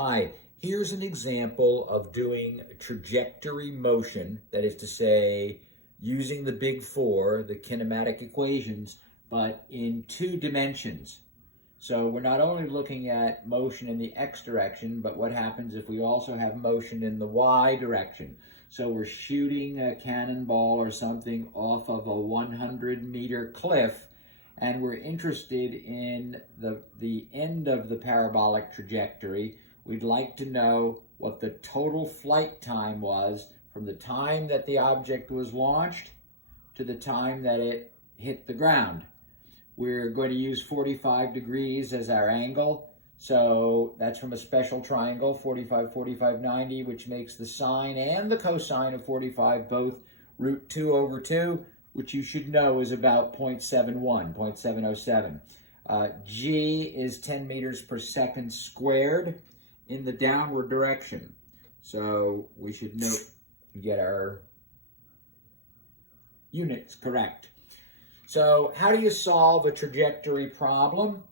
Hi, here's an example of doing trajectory motion, that is to say, using the big four, the kinematic equations, but in two dimensions. So we're not only looking at motion in the x direction, but what happens if we also have motion in the y direction. So we're shooting a cannonball or something off of a 100-meter cliff, and we're interested in the end of the parabolic trajectory. We'd like to know what the total flight time was from the time that the object was launched to the time that it hit the ground. We're going to use 45 degrees as our angle. So that's from a special triangle, 45, 45, 90, which makes the sine and the cosine of 45 both root 2 over 2, which you should know is about 0.71, 0.707. G is 10 meters per second squared in the downward direction. So we should note, get our units correct. So how do you solve a trajectory problem?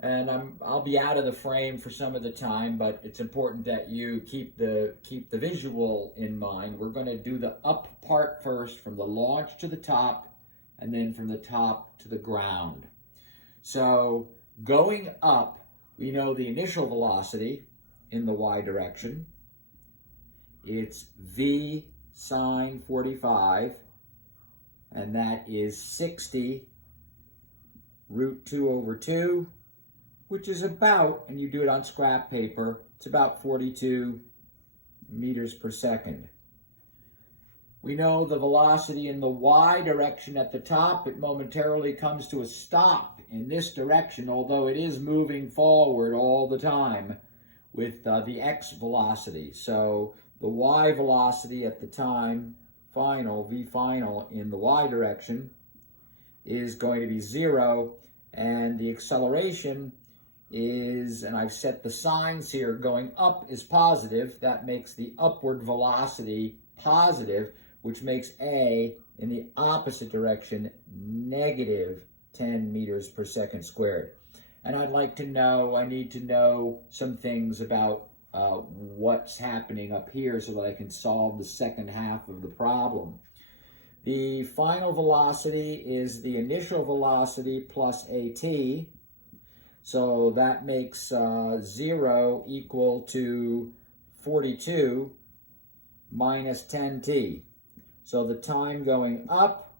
And I'll be out of the frame for some of the time, but it's important that you keep the visual in mind. We're going to do the up part first, from the launch to the top, and then from the top to the ground. So going up, we know the initial velocity in the y direction. It's v sine 45, and that is 60 root 2 over 2, which is about, and you do it on scrap paper, it's about 42 meters per second. We know the velocity in the y direction at the top. It momentarily comes to a stop in this direction, although it is moving forward all the time with the x velocity. So the y velocity at the time final, v final in the y direction, is going to be 0, and the acceleration is, and I've set the signs here, going up is positive. That makes the upward velocity positive, which makes a in the opposite direction negative 10 meters per second squared. And I need to know some things about what's happening up here so that I can solve the second half of the problem. The final velocity is the initial velocity plus at. So that makes 0 equal to 42 minus 10t. So the time going up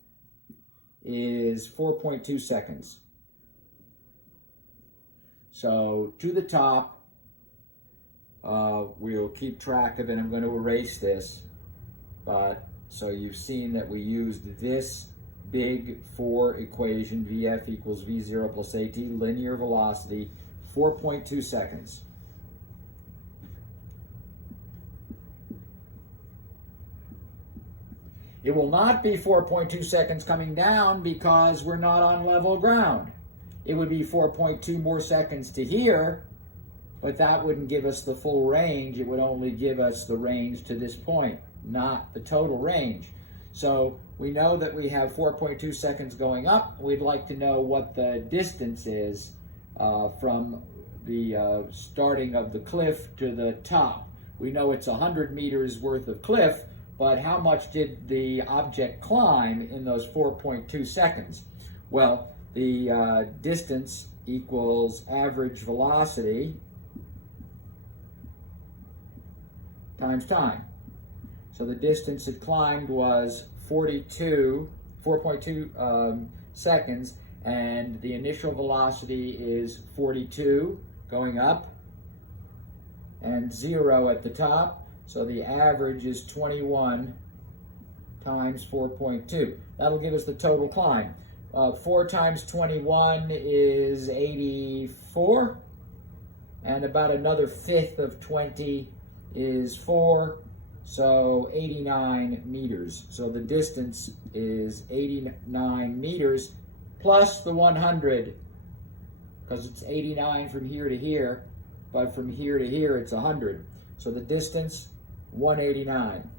is 4.2 seconds. So to the top, we'll keep track of it. I'm going to erase this, but so you've seen that we used this big 4 equation, VF equals V0 plus AT, linear velocity, 4.2 seconds. It will not be 4.2 seconds coming down because we're not on level ground. It would be 4.2 more seconds to here, but that wouldn't give us the full range. It would only give us the range to this point, not the total range. So we know that we have 4.2 seconds going up. We'd like to know what the distance is from the starting of the cliff to the top. We know it's 100 meters worth of cliff, but how much did the object climb in those 4.2 seconds? Well, the distance equals average velocity times time. So the distance it climbed was 4.2 seconds, and the initial velocity is 42 going up and 0 at the top. So the average is 21 times 4.2. That'll give us the total climb. 4 times 21 is 84, and about another fifth of 20 is 4, so 89 meters. So the distance is 89 meters plus the 100, because it's 89 from here to here, but from here to here it's 100. So the distance, 189.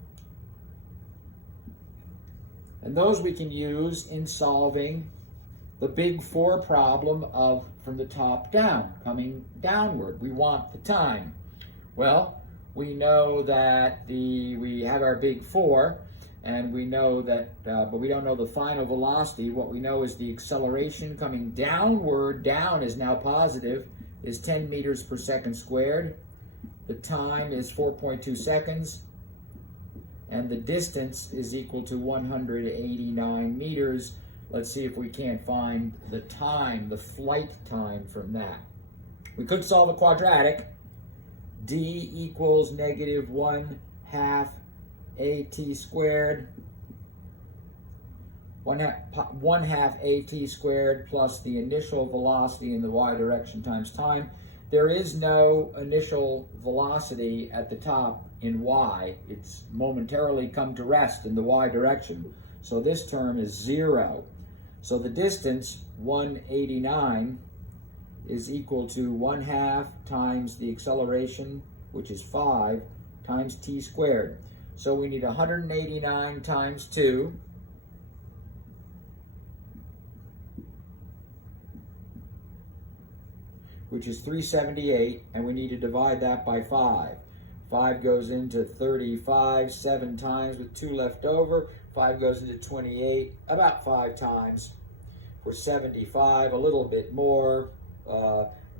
And those we can use in solving the big 4 problem of from the top down, coming downward. We want the time. Well, we know that we have our big 4, and we know that, but we don't know the final velocity. What we know is the acceleration coming downward, down is now positive, is 10 meters per second squared. The time is 4.2 seconds, and the distance is equal to 189 meters. Let's see if we can't find the time, the flight time from that. We could solve a quadratic. D equals negative 1/2 AT squared. 1/2 AT squared plus the initial velocity in the y direction times time. There is no initial velocity at the top in y. It's momentarily come to rest in the y direction. So this term is 0. So the distance, 189, is equal to 1/2 times the acceleration, which is 5, times t squared. So we need 189 times 2, which is 378, and we need to divide that by 5. 5 goes into 35 7 times with 2 left over. 5 goes into 28 about 5 times. For 75, a little bit more,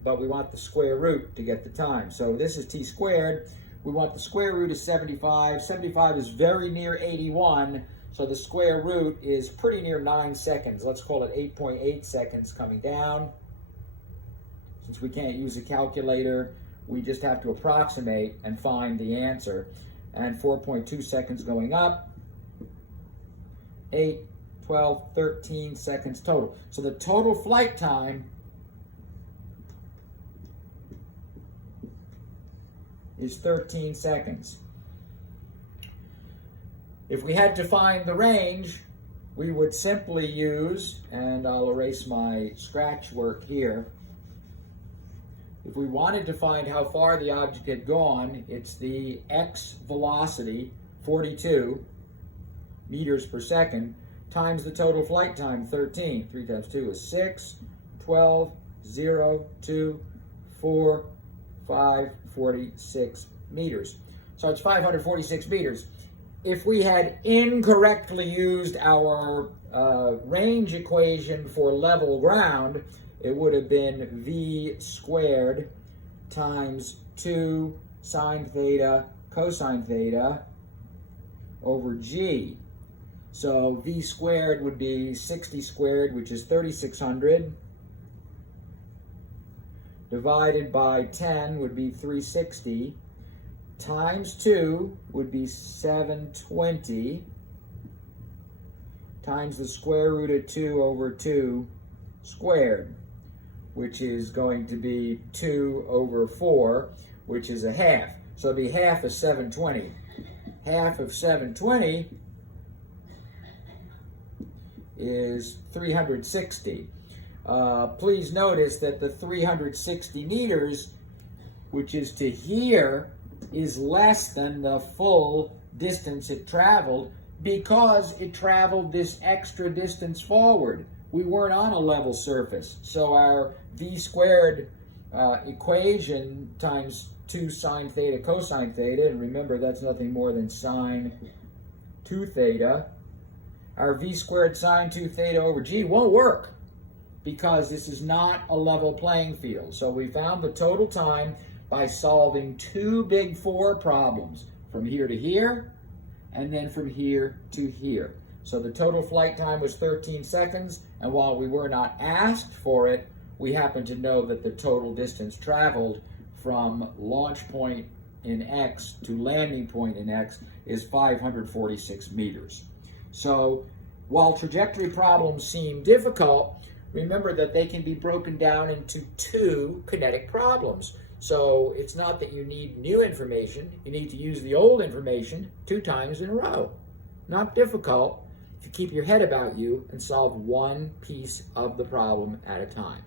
but we want the square root to get the time. So this is t squared. We want the square root of 75. 75 is very near 81, so the square root is pretty near 9 seconds. Let's call it 8.8 seconds coming down. Since we can't use a calculator, we just have to approximate and find the answer. And 4.2 seconds going up, 8, 12, 13 seconds total. So the total flight time is 13 seconds. If we had to find the range, we would simply use, and I'll erase my scratch work here. If we wanted to find how far the object had gone, it's the x velocity, 42 meters per second, times the total flight time, 13. 3 times 2 is 6, 12, 0, 2, 4, 5, 46 meters. So it's 546 meters. If we had incorrectly used our range equation for level ground, it would have been v squared times 2 sine theta cosine theta over g. So v squared would be 60 squared, which is 3,600, divided by 10 would be 360, times 2 would be 720, times the square root of 2 over 2 squared, which is going to be 2 over 4, which is a half. So it'd be half of 720. Half of 720 is 360. Please notice that the 360 meters, which is to here, is less than the full distance it traveled because it traveled this extra distance forward. We weren't on a level surface, so our v squared equation times 2 sine theta cosine theta, and remember that's nothing more than sine 2 theta, our v squared sine 2 theta over g won't work because this is not a level playing field. So we found the total time by solving 2 big 4 problems, from here to here and then from here to here. So the total flight time was 13 seconds, and while we were not asked for it, we happen to know that the total distance traveled from launch point in X to landing point in X is 546 meters. So while trajectory problems seem difficult, remember that they can be broken down into 2 kinetic problems. So it's not that you need new information, you need to use the old information 2 times in a row. Not difficult if you keep your head about you and solve one piece of the problem at a time.